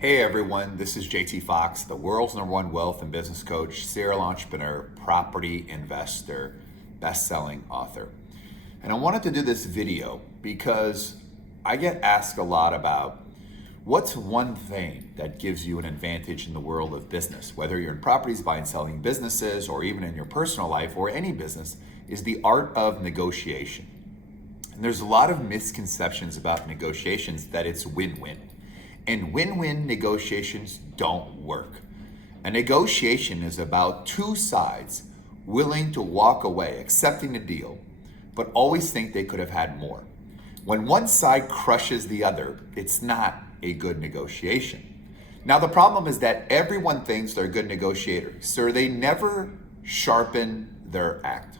Hey everyone, this is JT Foxx, the world's #1 wealth and business coach, serial entrepreneur, property investor, best-selling author. And I wanted to do this video because I get asked a lot about what's one thing that gives you an advantage in the world of business, whether you're in properties, buying, selling businesses, or even in your personal life or any business, is the art of negotiation. And there's a lot of misconceptions about negotiations that it's win-win. And win-win negotiations don't work. A negotiation is about two sides willing to walk away, accepting the deal, but always think they could have had more. When one side crushes the other, it's not a good negotiation. Now, the problem is that everyone thinks they're a good negotiator, so they never sharpen their act.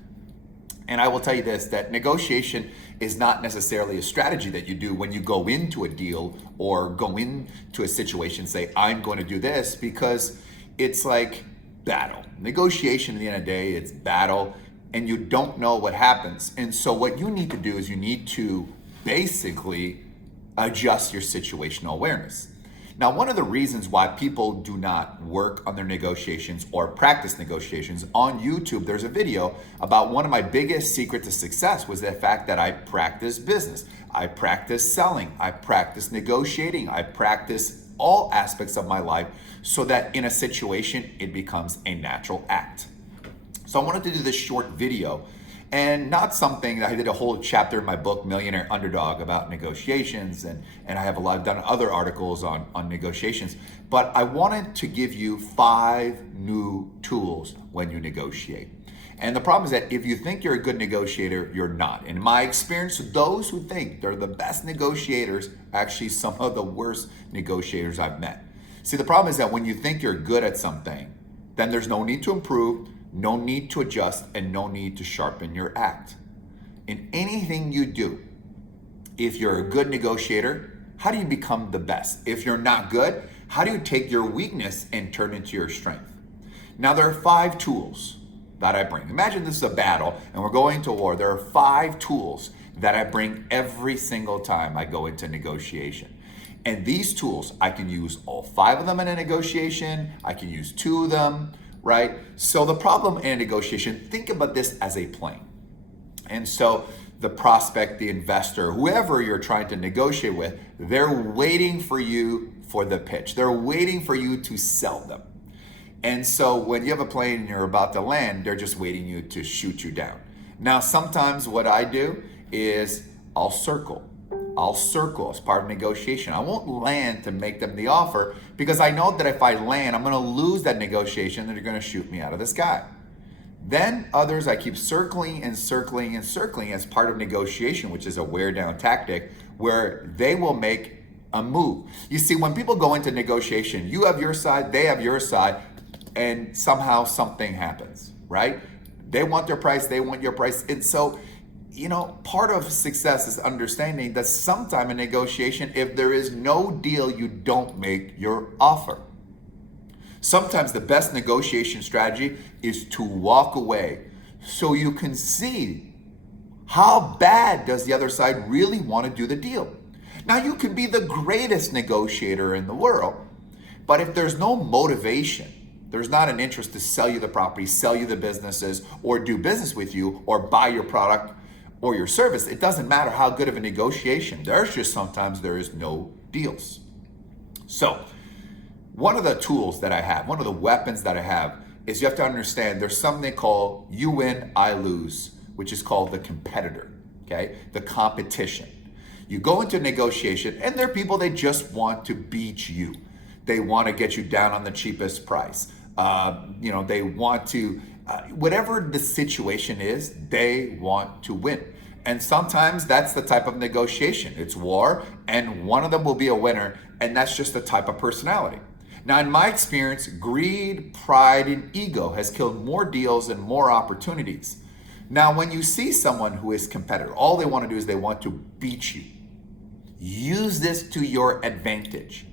And I will tell you this, that negotiation is not necessarily a strategy that you do when you go into a deal or go into a situation, say, I'm going to do this, because it's like battle. Negotiation, at the end of the day, it's battle, and you don't know what happens. And so what you need to do is you need to basically adjust your situational awareness. Now, one of the reasons why people do not work on their negotiations or practice negotiations, on YouTube, there's a video about one of my biggest secrets to success was the fact that I practice business. I practice selling. I practice negotiating. I practice all aspects of my life so that in a situation, it becomes a natural act. So I wanted to do this short video, and not something that I did a whole chapter in my book, Millionaire Underdog, about negotiations, and I have done other articles on negotiations, but I wanted to give you 5 new tools when you negotiate. And the problem is that if you think you're a good negotiator, you're not. In my experience, those who think they're the best negotiators, actually some of the worst negotiators I've met. See, the problem is that when you think you're good at something, then there's no need to improve, no need to adjust, and no need to sharpen your act. In anything you do, if you're a good negotiator, how do you become the best? If you're not good, how do you take your weakness and turn it into your strength? Now, there are 5 tools that I bring. Imagine this is a battle and we're going to war. There are 5 tools that I bring every single time I go into negotiation. And these tools, I can use all 5 of them in a negotiation. I can use 2 of them. Right? So the problem in a negotiation, think about this as a plane. And so the prospect, the investor, whoever you're trying to negotiate with, they're waiting for you for the pitch. They're waiting for you to sell them. And so when you have a plane and you're about to land, they're just waiting you to shoot you down. Now, sometimes what I do is I'll circle as part of negotiation. I won't land to make them the offer because I know that if I land, I'm going to lose that negotiation and they're going to shoot me out of the sky. Then others, I keep circling and circling and circling as part of negotiation, which is a wear down tactic where they will make a move. You see, when people go into negotiation, you have your side, they have your side, and somehow something happens, right? They want their price, they want your price. And so, part of success is understanding that sometime in negotiation, if there is no deal, you don't make your offer. Sometimes the best negotiation strategy is to walk away so you can see how bad does the other side really want to do the deal. Now, you can be the greatest negotiator in the world, but if there's no motivation, there's not an interest to sell you the property, sell you the businesses, or do business with you, or buy your product or your service, it doesn't matter how good of a negotiation. There's just sometimes there is no deals. So one of the tools that I have, one of the weapons that I have is you have to understand there's something called you win, I lose, which is called the competitor, okay? The competition. You go into negotiation and there are people, they just want to beat you. They want to get you down on the cheapest price. They want to, whatever the situation is, they want to win. And sometimes that's the type of negotiation. It's war, and one of them will be a winner, and that's just the type of personality. Now, in my experience, greed, pride, and ego has killed more deals and more opportunities. Now, when you see someone who is competitor, all they want to do is they want to beat you. Use this to your advantage.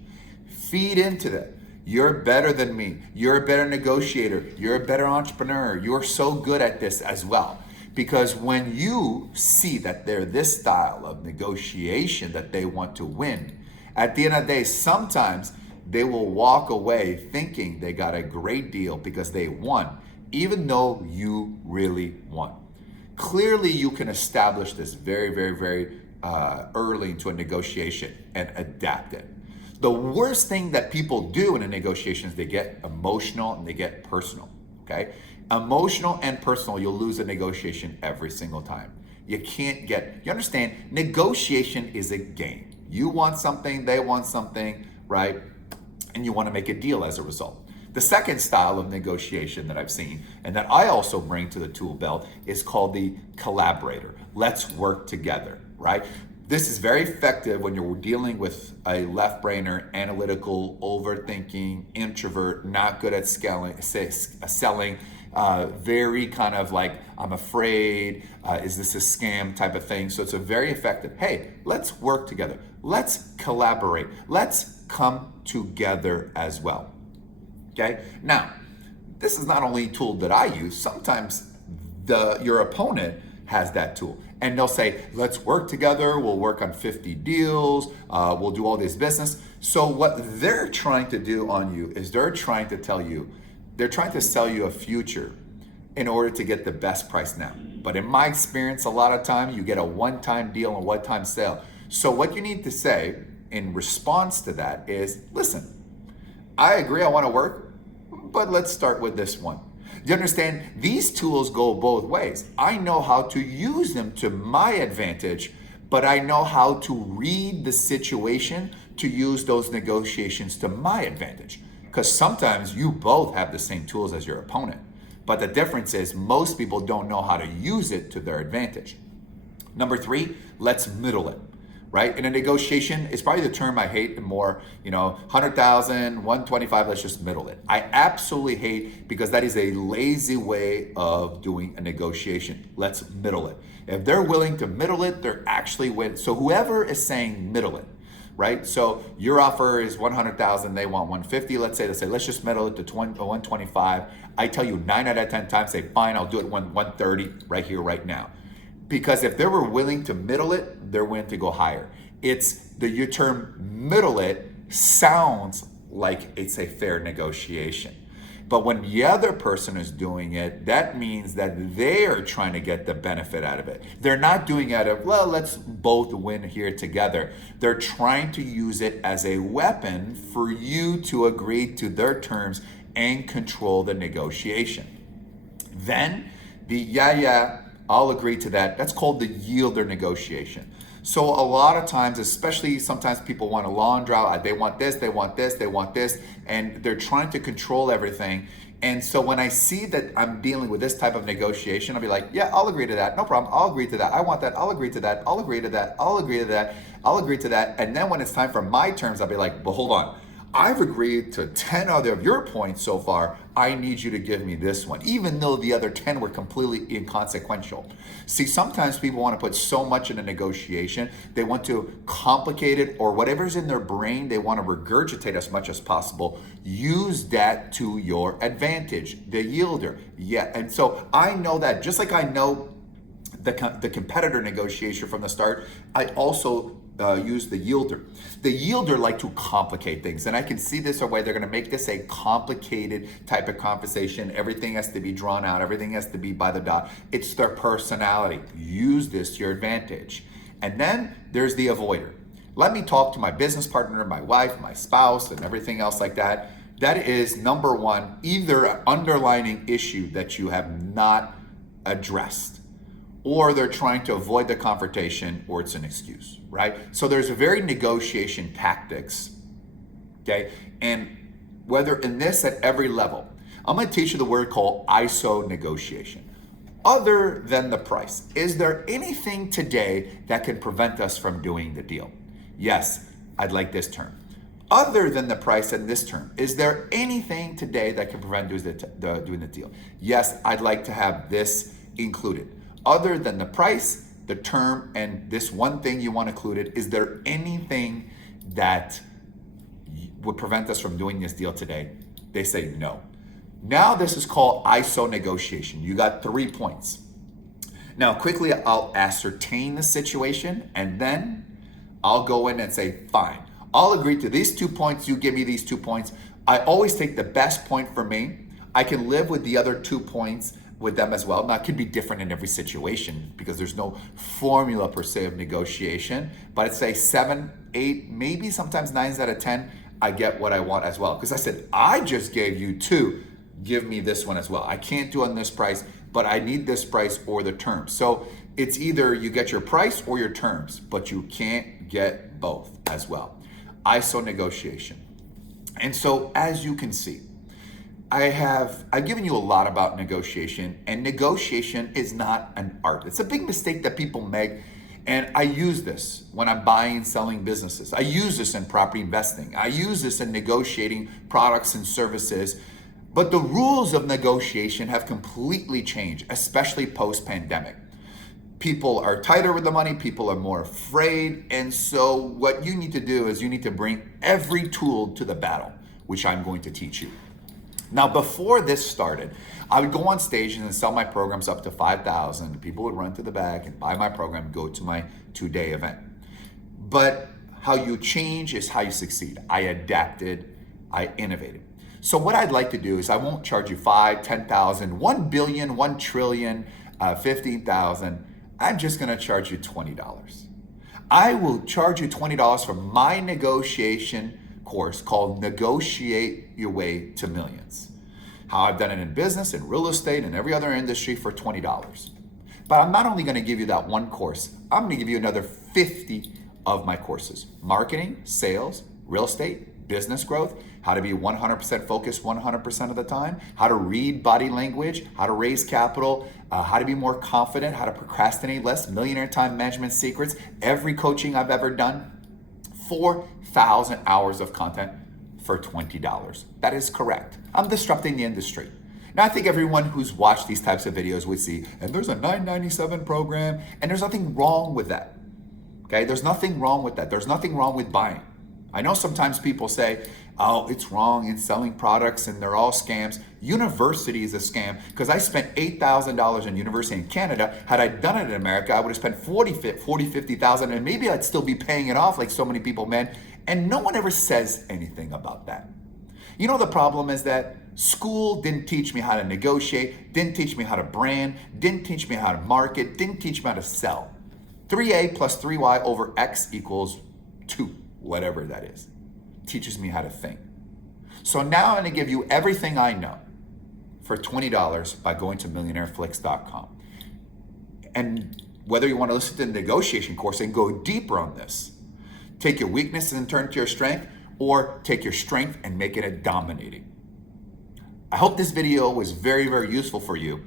Feed into that. You're better than me. You're a better negotiator. You're a better entrepreneur. You're so good at this as well. Because when you see that they're this style of negotiation that they want to win, at the end of the day, sometimes they will walk away thinking they got a great deal because they won, even though you really won. Clearly, you can establish this very, very, very early into a negotiation and adapt it. The worst thing that people do in a negotiation is they get emotional and they get personal, okay? Emotional and personal, you'll lose a negotiation every single time. You understand, negotiation is a game. You want something, they want something, right? And you want to make a deal as a result. The second style of negotiation that I've seen and that I also bring to the tool belt is called the collaborator. Let's work together, right? This is very effective when you're dealing with a left-brainer, analytical, overthinking, introvert, not good at selling, very kind of like, I'm afraid, is this a scam type of thing? So it's a very effective, hey, let's work together. Let's collaborate. Let's come together as well. Okay. Now, this is not only a tool that I use. Sometimes your opponent has that tool, and they'll say, "Let's work together. We'll work on 50 deals. We'll do all this business." So what they're trying to do on you is they're trying to sell you a future in order to get the best price now. But in my experience, a lot of time you get a one-time deal and a one-time sale. So what you need to say in response to that is, "Listen, I agree, I want to work, but let's start with this one." Do you understand? These tools go both ways. I know how to use them to my advantage, but I know how to read the situation to use those negotiations to my advantage. Because sometimes you both have the same tools as your opponent, but the difference is most people don't know how to use it to their advantage. Number 3, let's middle it. Right? In a negotiation, it's probably the term I hate more, 100,000, 125, let's just middle it. I absolutely hate, because that is a lazy way of doing a negotiation. Let's middle it. If they're willing to middle it, they're actually win. So whoever is saying middle it, right? So your offer is 100,000, they want 150, let's say, let's just middle it to 125. I tell you 9 out of 10 times, say, fine, I'll do it 130 right here, right now. Because if they were willing to middle it, they're willing to go higher. Your term middle it sounds like it's a fair negotiation. But when the other person is doing it, that means that they are trying to get the benefit out of it. They're not doing it out of, well, let's both win here together. They're trying to use it as a weapon for you to agree to their terms and control the negotiation. Then I'll agree to that. That's called the yielder negotiation. So a lot of times, especially sometimes people want a long draw. They want this, they want this, they want this, and they're trying to control everything. And so when I see that I'm dealing with this type of negotiation, I'll be like, yeah, I'll agree to that. No problem. I'll agree to that. I want that. I'll agree to that. I'll agree to that. I'll agree to that. I'll agree to that. And then when it's time for my terms, I'll be like, well, hold on. I've agreed to 10 other of your points so far. I need you to give me this one, even though the other 10 were completely inconsequential. See, sometimes people want to put so much in a negotiation. They want to complicate it, or whatever's in their brain, they want to regurgitate as much as possible. Use that to your advantage, the yielder. Yeah, and so I know that, just like I know the competitor negotiation from the start, I also use the yielder. The yielder like to complicate things, and I can see this way. They're going to make this a complicated type of conversation. Everything has to be drawn out. Everything has to be by the dot. It's their personality. Use this to your advantage. And then there's the avoider. Let me talk to my business partner, my wife, my spouse, and everything else like that. That is number one, either an underlining issue that you have not addressed, or they're trying to avoid the confrontation, or it's an excuse, right? So there's a very negotiation tactics, okay? And whether in this at every level, I'm gonna teach you the word called ISO negotiation. Other than the price, is there anything today that can prevent us from doing the deal? Yes, I'd like this term. Other than the price and this term, is there anything today that can prevent doing the deal? Yes, I'd like to have this included. Other than the price, the term, and this one thing you want included, is there anything that would prevent us from doing this deal today? They say no. Now this is called ISO negotiation. You got 3 points. Now quickly I'll ascertain the situation, and then I'll go in and say, fine, I'll agree to these 2 points, you give me these 2 points. I always take the best point for me. I can live with the other 2 points with them as well. Now, it could be different in every situation because there's no formula per se of negotiation, but I'd say 7, 8, maybe sometimes 9 out of 10, I get what I want as well. Because I said, I just gave you 2, give me this one as well. I can't do on this price, but I need this price or the terms. So it's either you get your price or your terms, but you can't get both as well. ISO negotiation. And so as you can see, I've given you a lot about negotiation, and negotiation is not an art. It's a big mistake that people make, and I use this when I'm buying and selling businesses. I use this in property investing. I use this in negotiating products and services, but the rules of negotiation have completely changed, especially post-pandemic. People are tighter with the money, people are more afraid, and so what you need to do is you need to bring every tool to the battle, which I'm going to teach you. Now, before this started, I would go on stage and sell my programs up to $5,000. People would run to the back and buy my program, go to my 2-day event. But how you change is how you succeed. I adapted, I innovated. So what I'd like to do is I won't charge you 5, 10,000, 1 billion, 1 trillion, 15,000. I'm just gonna charge you $20. I will charge you $20 for my negotiation course called Negotiate Your Way to Millions. How I've done it in business, in real estate, and every other industry for $20. But I'm not only gonna give you that one course, I'm gonna give you another 50 of my courses. Marketing, sales, real estate, business growth, how to be 100% focused 100% of the time, how to read body language, how to raise capital, how to be more confident, how to procrastinate less, millionaire time management secrets, every coaching I've ever done. 4,000 hours of content for $20. That is correct. I'm disrupting the industry. Now, I think everyone who's watched these types of videos would see, and there's a $997 program, and there's nothing wrong with that. Okay, there's nothing wrong with that. There's nothing wrong with buying. I know sometimes people say, oh, it's wrong in selling products and they're all scams. University is a scam because I spent $8,000 in university in Canada. Had I done it in America, I would have spent 50,000 and maybe I'd still be paying it off like so many people, man. And no one ever says anything about that. You know, the problem is that school didn't teach me how to negotiate, didn't teach me how to brand, didn't teach me how to market, didn't teach me how to sell. 3A plus 3Y over X equals 2, whatever that is. Teaches me how to think. So now I'm gonna give you everything I know for $20 by going to millionaireflix.com. And whether you want to listen to the negotiation course and go deeper on this, take your weaknesses and turn to your strength, or take your strength and make it a dominating. I hope this video was very, very useful for you.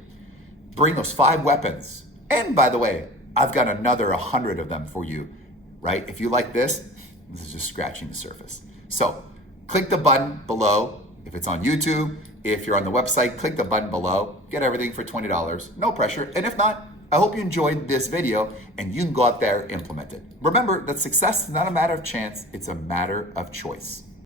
Bring those 5 weapons. And by the way, I've got another 100 of them for you, right? If you like this is just scratching the surface. So click the button below. If it's on YouTube, if you're on the website, click the button below, get everything for $20, no pressure. And if not, I hope you enjoyed this video and you can go out there and implement it. Remember that success is not a matter of chance, it's a matter of choice.